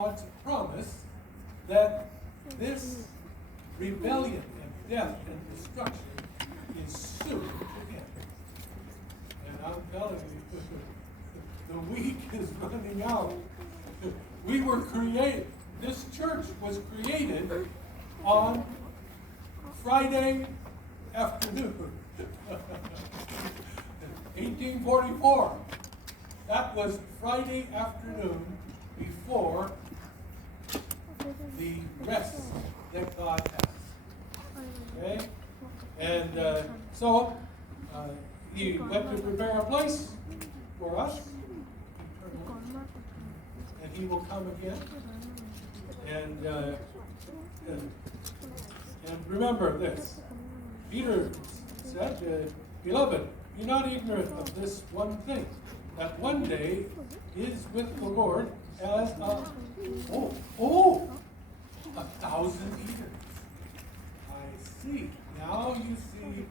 God's promise that this rebellion and death and destruction is soon to end. And I'm telling you, the week is running out. We were created, this church was created on Friday afternoon, 1844. That was Friday afternoon before the rest that God has. Okay? And so he went to prepare a place for us, and he will come again. And remember this. Peter said, "Beloved, be not ignorant of this one thing, that one day is with the Lord as a 1,000 years." I see. Now you see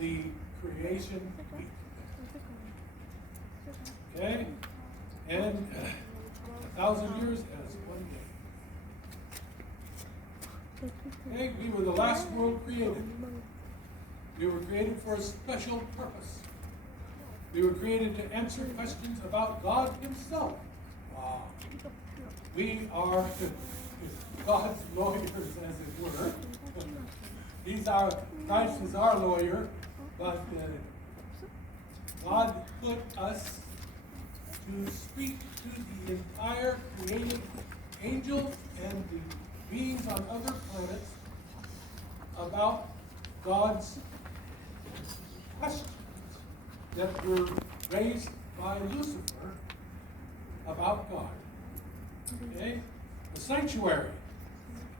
the creation week. Okay? And 1,000 years as one day. Okay? We were the last world created. We were created for a special purpose. We were created to answer questions about God Himself. Wow. We are God's lawyers, as it were. Christ is our lawyer, but God put us to speak to the entire created angels and the beings on other planets about God's questions that were raised by Lucifer about God. Okay? The sanctuary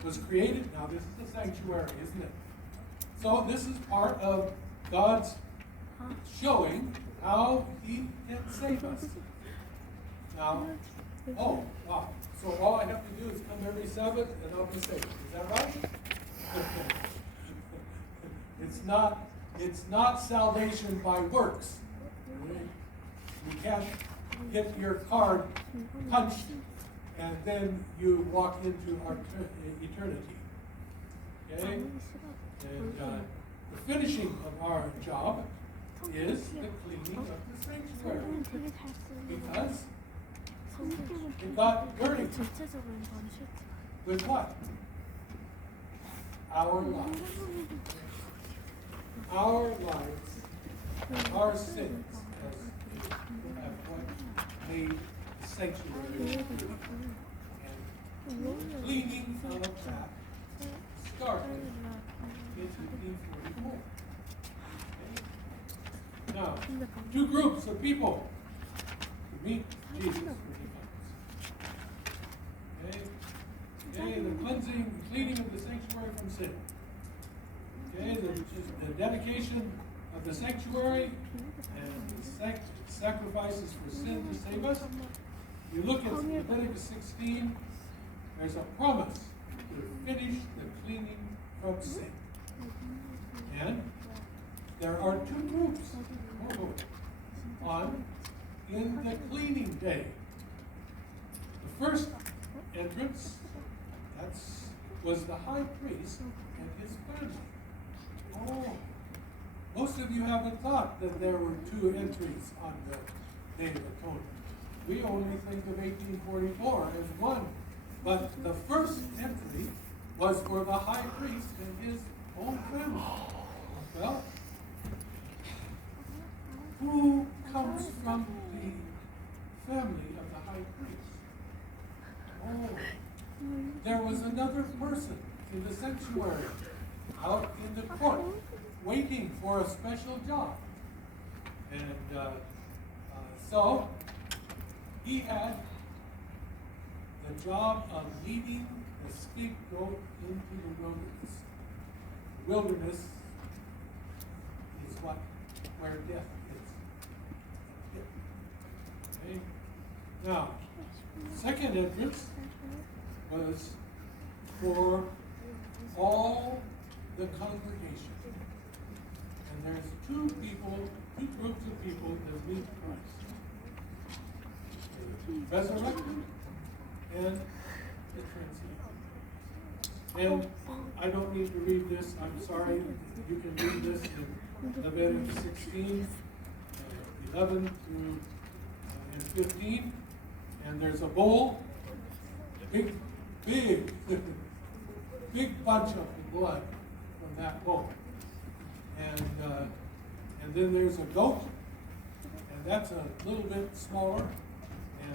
was created. Now this is the sanctuary, isn't it? So this is part of God's showing how He can save us. Now, oh, wow. So all I have to do is come every Sabbath and I'll be saved. Is that right? It's not salvation by works. You can't get your card punched and then you walk into eternity. Okay? And the finishing of our job is the cleaning of the sanctuary. Because it got dirty. With what? Our lives. Our lives, our sins, have what made the sanctuary dirty. And cleaning of that started in 1844. Okay? Now, two groups of people to meet Jesus when He comes. Okay, the cleaning of the sanctuary from sin. Okay, the dedication of the sanctuary and the sacrifices for sin to save us. You look at Leviticus 16, there's a promise to finish the cleaning from sin. And there are two groups in the cleaning day. The first entrance, was the high priest and his family. Oh, most of you haven't thought that there were two entries on the Day of Atonement. We only think of 1844 as one. But the first entry was for the high priest and his own family. Well, who comes from the family of the high priest? Oh, there was another person in the sanctuary, out in the court, waiting for a special job. And so he had the job of leading the scapegoat into the wilderness. The wilderness is where death is. Okay? Now, second entrance was for all the congregation. And there's two groups of people that meet Christ. Resurrected and the transient. And I don't need to read this, I'm sorry, you can read this in Leviticus 16, 11 through and 15. And there's a bull, big, big, big bunch of blood from that bull. And then there's a goat, and that's a little bit smaller.